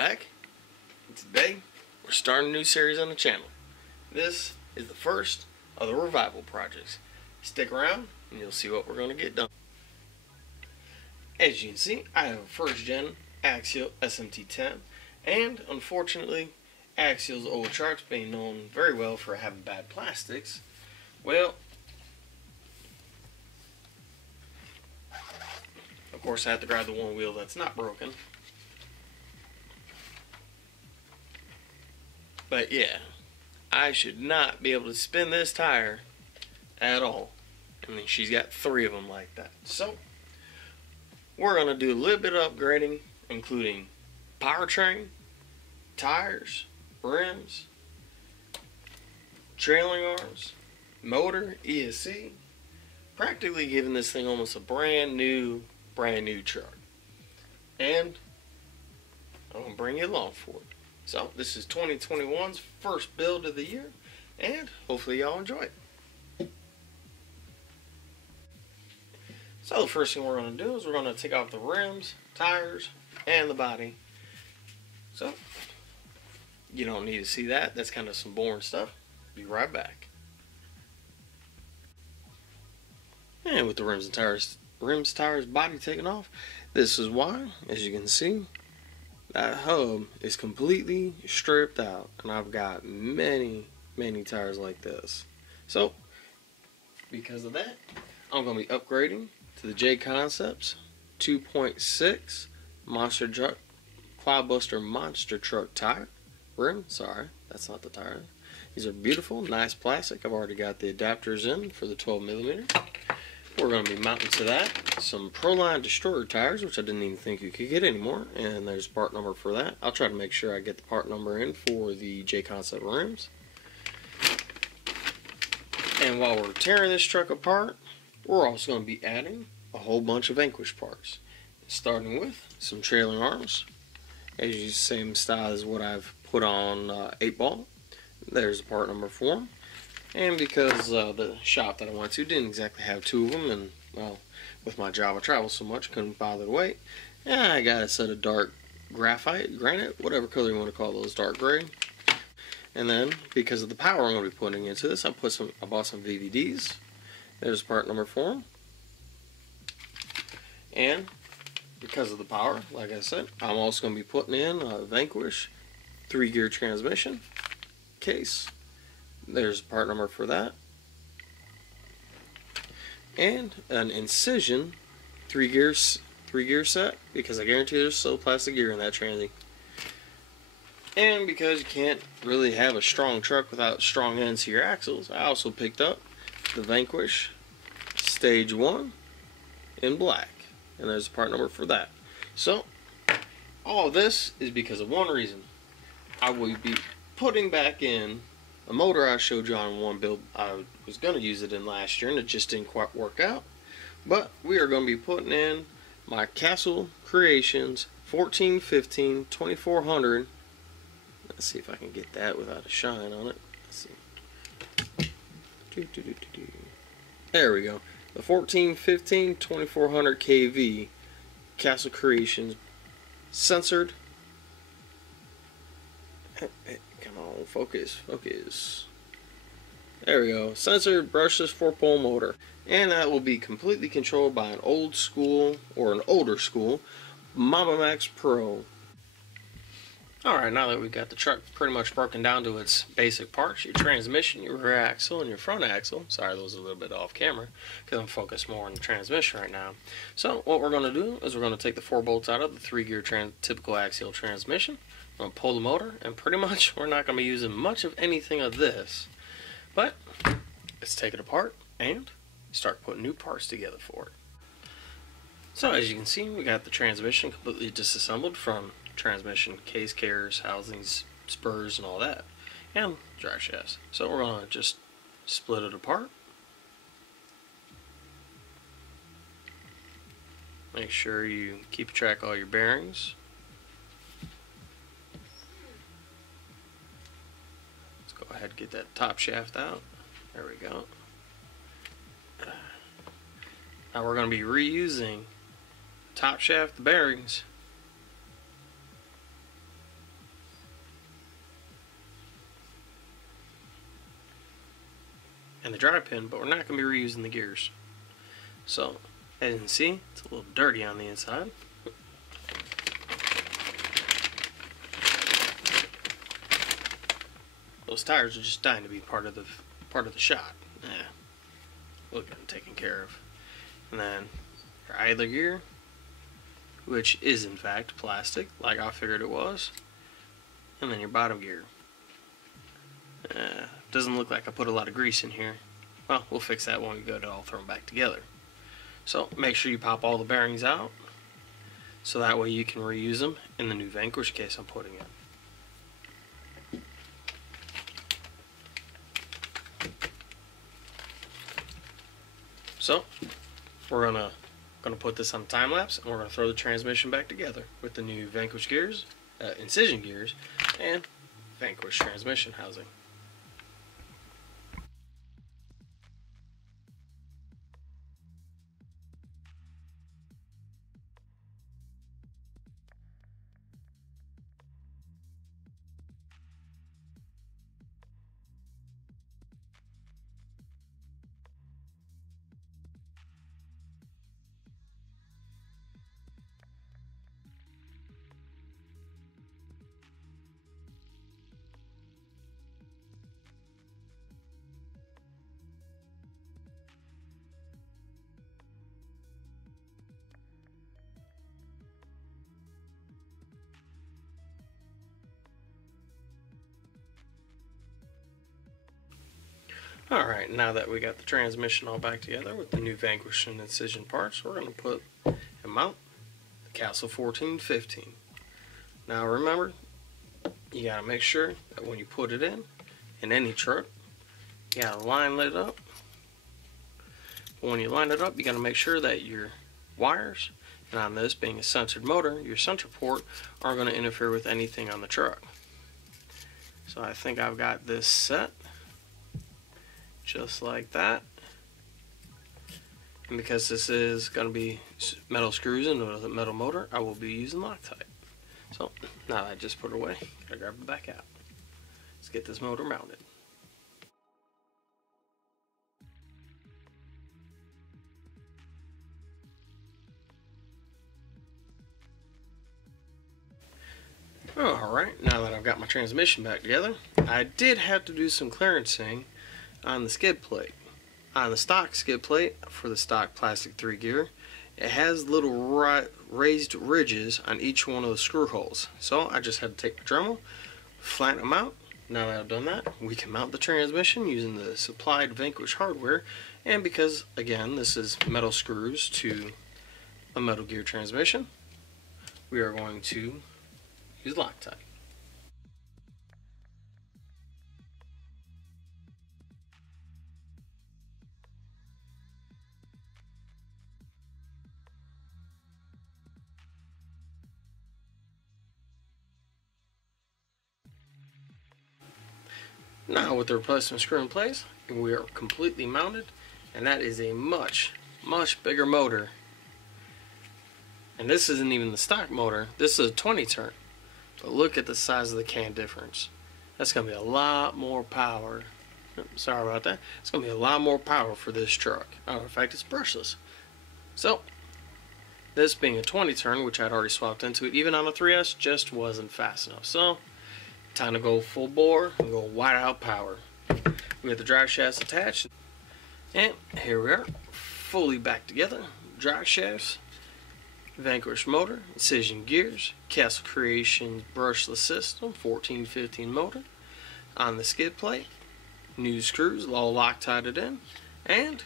back, and today we're starting a new series on the channel. This is the first of the revival projects. Stick around and you'll see what we're going to get done. As you can see, I have a first gen Axial SMT10, and unfortunately Axial's old trucks, being known very well for having bad plastics, well, of course I have to grab the one wheel that's not broken. But yeah, I should not be able to spin this tire at all. I mean, she's got 3 of them like that. So we're going to do a little bit of upgrading, including powertrain, tires, rims, trailing arms, motor, ESC, practically giving this thing almost a brand new truck. And I'm going to bring you along for it. So this is 2021's first build of the year, and hopefully y'all enjoy it. So the first thing we're going to do is we're going to take off the rims, tires, and the body. So you don't need to see that. That's kind of some boring stuff. Be right back. And with the rims, tires, body taken off, this is why, as you can see, that hub is completely stripped out, and I've got many tires like this. So because of that, I'm going to be upgrading to the J Concepts 2.6 Monster Truck Cloudbuster Monster Truck tire rim. Sorry, that's not the tire. These are beautiful, nice plastic. I've already got the adapters in for the 12mm. We're going to be mounting to that some Proline Destroyer tires, which I didn't even think you could get anymore, and there's a part number for that. I'll try to make sure I get the part number in for the J Concept rims. And while we're tearing this truck apart, we're also going to be adding a whole bunch of Vanquish parts, starting with some trailing arms, as you same style as what I've put on 8-ball. There's the part number for them. And because the shop that I went to didn't exactly have 2 of them, and well, with my job I travel so much, couldn't bother to wait, and I got a set of dark granite, whatever color you want to call those, dark gray. And then because of the power I'm going to be putting into this, I bought some VVDs. There's part number 4. And because of the power, like I said, I'm also going to be putting in a Vanquish 3-gear transmission case. There's part number for that. And an Incision 3-gear set, because I guarantee there's still plastic gear in that tranny. And because you can't really have a strong truck without strong ends to your axles, I also picked up the Vanquish Stage 1 in black. And there's a part number for that. So all of this is because of one reason. I will be putting back in a motor I showed you on one build I was going to use it in last year, and it just didn't quite work out. But we are going to be putting in my Castle Creations 1415 2400. Let's see if I can get that without a shine on it. Let's see. There we go. The 1415 2400 kV Castle Creations censored. Come on, focus. There we go. Censored brushless 4-pole motor. And that will be completely controlled by an old school, or an older school, Mama Max Pro. Alright, now that we've got the truck pretty much broken down to its basic parts, your transmission, your rear axle, and your front axle. Sorry, those are a little bit off camera, because I'm focused more on the transmission right now. So, what we're going to do is we're going to take the 4 bolts out of the 3-gear typical axial transmission. I'm going to pull the motor, and pretty much we're not going to be using much of anything of this. But let's take it apart and start putting new parts together for it. So as you can see, we got the transmission completely disassembled from transmission case carriers, housings, spurs, and all that, and drive shafts. So we're going to just split it apart. Make sure you keep track of all your bearings. Go ahead and get that top shaft out. There we go. Now we're going to be reusing top shaft bearings and the drive pin, but we're not going to be reusing the gears. So, as you can see, it's a little dirty on the inside. Those tires are just dying to be part of the shot. Yeah, we'll get them taken care of. And then your idler gear, which is in fact plastic, like I figured it was. And then your bottom gear. Doesn't look like I put a lot of grease in here. Well, we'll fix that when we go to all throw them back together. So make sure you pop all the bearings out, so that way you can reuse them in the new Vanquish case I'm putting in. So we're gonna put this on time lapse, and we're gonna throw the transmission back together with the new Vanquish gears, Incision gears, and Vanquish transmission housing. Alright, now that we got the transmission all back together with the new Vanquish and Incision parts, we're going to put and mount the Castle 1415. Now remember, you got to make sure that when you put it in any truck, you got to line it up. When you line it up, you got to make sure that your wires, and on this being a centered motor, your center port aren't going to interfere with anything on the truck. So I think I've got this set. Just like that. And because this is going to be metal screws into a metal motor, I will be using Loctite. So now that I just put it away, gotta grab it back out. Let's get this motor mounted. Alright, now that I've got my transmission back together, I did have to do some clearancing on the skid plate. On the stock skid plate for the stock plastic 3 gear, it has little raised ridges on each one of the screw holes. So I just had to take my Dremel, flatten them out. Now that I've done that, we can mount the transmission using the supplied Vanquish hardware. And because, again, this is metal screws to a metal gear transmission, we are going to use Loctite. Now with the replacement screw in place, we are completely mounted, and that is a much bigger motor. And this isn't even the stock motor, this is a 20 turn. But look at the size of the can difference. That's going to be a lot more power. Sorry about that. It's going to be a lot more power for this truck. Oh, in fact, it's brushless. So, this being a 20 turn, which I'd already swapped into it, even on the 3S, just wasn't fast enough. So, time to go full bore and go wide out power. We got the drive shafts attached, and here we are, fully back together. Drive shafts, Vanquish motor, Incision gears, Castle Creations brushless system, 1415 motor. On the skid plate, new screws, all Loctited in, and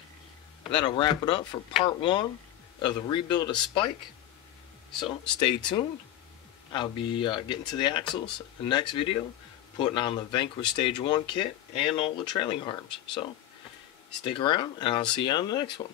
that'll wrap it up for part 1 of the rebuild of Spike. So stay tuned. I'll be getting to the axles in the next video, putting on the Vanquish Stage 1 kit and all the trailing arms. So stick around and I'll see you on the next one.